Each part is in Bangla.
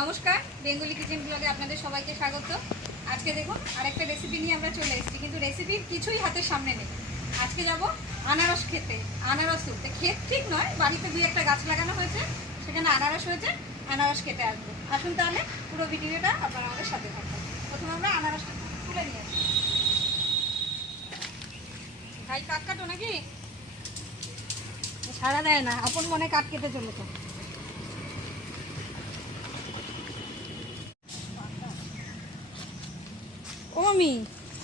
নমস্কার, বেঙ্গলি কিচেন ব্লগে আপনাদের সবাইকে স্বাগত। আজকে দেখুন, আরেকটা রেসিপি নিয়ে আমরা চলে এসেছি, কিন্তু রেসিপির কিছুই হাতের সামনে নেই। আজকে যাব আনারস খেতে, আনারস তুলতে। ক্ষেত ঠিক নয়, বাড়িতে দুই একটা গাছ লাগানো হয়েছে, সেখানে আনারস হয়েছে, আনারস খেতে আসব আসুন তাহলে, পুরো ভিডিওটা আপনারা আমাদের সাথে থাকবেন প্রথমে আমরা আনারসটা তুলে নিয়ে আসি। ভাই কাট কাটো নাকি? সারা দেয় না, আপন মনে কাট কেটে চলেছে। ও মামি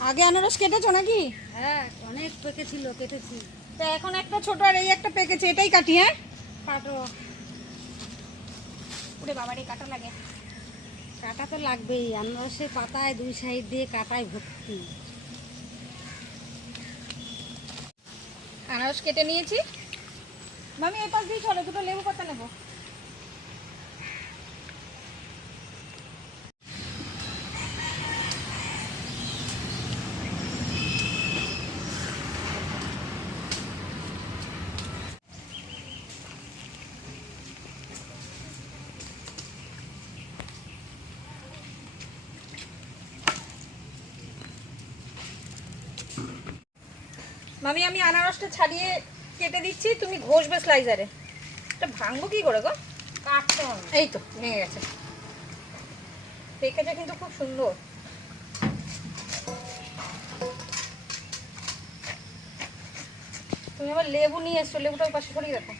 আগে আনারস কেটেছো নাকি? হ্যাঁ অনেক পেকেছিল কেটেছি। তা এখন একটা ছোট আর এই একটা পেকেছে এটাই কাটি হ্যাঁ? কাটো। ওরে বাবার এই কাটা লাগে। কাটা তো লাগবেই আনারসের পাতায় দুই সাইড দিয়ে কাটায় ভর্তি। আনারস কেটে নিয়েছি। মামি এই পাশ দিয়ে চলো দুটো লেবু পাতা নেব। মামি আমি আনারসটা ছাড়িয়ে কেটে দিচ্ছি তুমি ঘষবে স্লাইজারে এটা ভাঙবো কি করে গো? কাটতে হবে। এই তো ভেঙে গেছে। পেকেছে কিন্তু খুব সুন্দর। তুমি আবার লেবু নিয়ে এসছো লেবুটা পাশে সরিয়ে রাখো।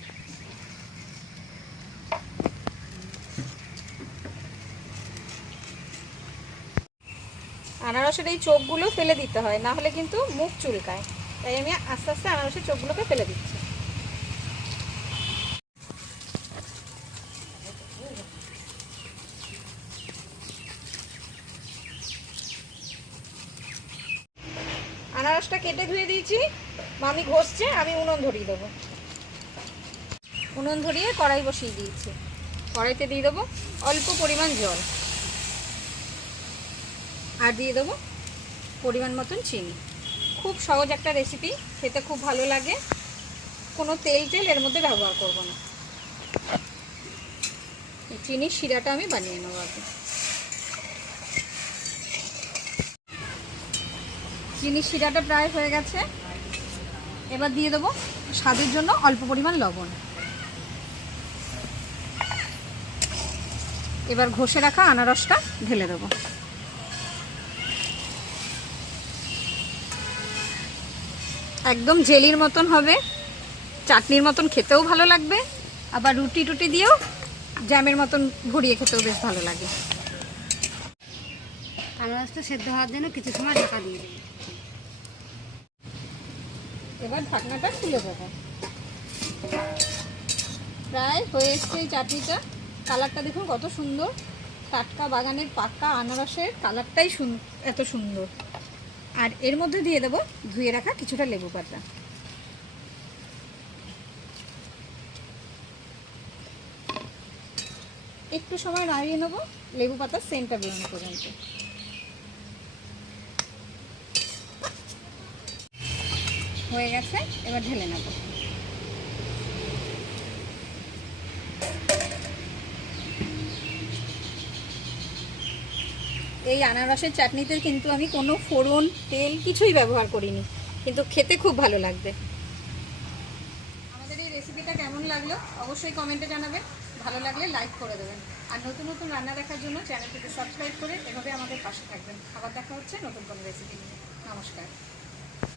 আনারসের এই চোখগুলো ফেলে দিতে হয় না হলে কিন্তু মুখ চুলকায়। তাই আমি আস্তে আস্তে আনারসের চোখগুলোকে ফেলে দিচ্ছি। আনারসটা কেটে ধুয়ে দিয়েছি। মামি ঘষছে, আমি উনুন ধরিয়ে দেবো। উনুন ধরিয়ে কড়াই বসিয়ে দিয়েছি। কড়াইতে দিয়ে দেবো অল্প পরিমাণ জল। আর দিয়ে দেবো পরিমাণ মতন চিনি। খুব সহজ একটা রেসিপি খেতে খুব ভালো লাগে। কোনো তেল টেল এর মধ্যে ব্যবহার করব না। চিনির শিরাটা আমি বানিয়ে নেব আগে। চিনির শিরাটা প্রায় হয়ে গেছে। এবার দিয়ে দেবো স্বাদের জন্য অল্প পরিমাণ লবণ। এবার ঘষে রাখা আনারসটা ঢেলে দেবো। একদম জেলির মতন হবে চাটনির মতন খেতেও ভালো লাগবে আবার রুটি টুটি দিয়েও জ্যামের মতন ভরিয়ে খেতেও বেশ ভালো লাগে। আনারসটা সেদ্ধ হওয়ার জন্য কিছু সময় ঢাকা দিয়ে দেবে। এবার ঢাকনাটা খুলে দেবো। প্রায় হয়ে এসছে এই চাটনিটা। কালারটা দেখুন কত সুন্দর। টাটকা বাগানের পাকা আনারসের কালারটাই এত সুন্দর। আর এর মধ্যে দিয়ে দেবো ধুয়ে রাখা কিছুটা লেবু পাতা। একটু সময় নাড়িয়ে নেব, লেবু পাতার সেন্টটা বেরোনো পর্যন্ত। হয়ে গেছে, এবার ঢেলে নেব। এই আনারসের চাটনিতে কিন্তু আমি কোনো ফোড়ন, তেল কিছুই ব্যবহার করিনি। কিন্তু খেতে খুব ভালো লাগবে। আমাদের এই রেসিপিটা কেমন লাগল? অবশ্যই কমেন্টে জানাবেন। ভালো লাগলে লাইক করে দেবেন। আর নতুন নতুন রান্না দেখার জন্য চ্যানেলটিকে সাবস্ক্রাইব করে এভাবে আমাদের পাশে থাকবেন। খাবার দেখা হচ্ছে নতুন কোনো রেসিপি নিয়ে। নমস্কার।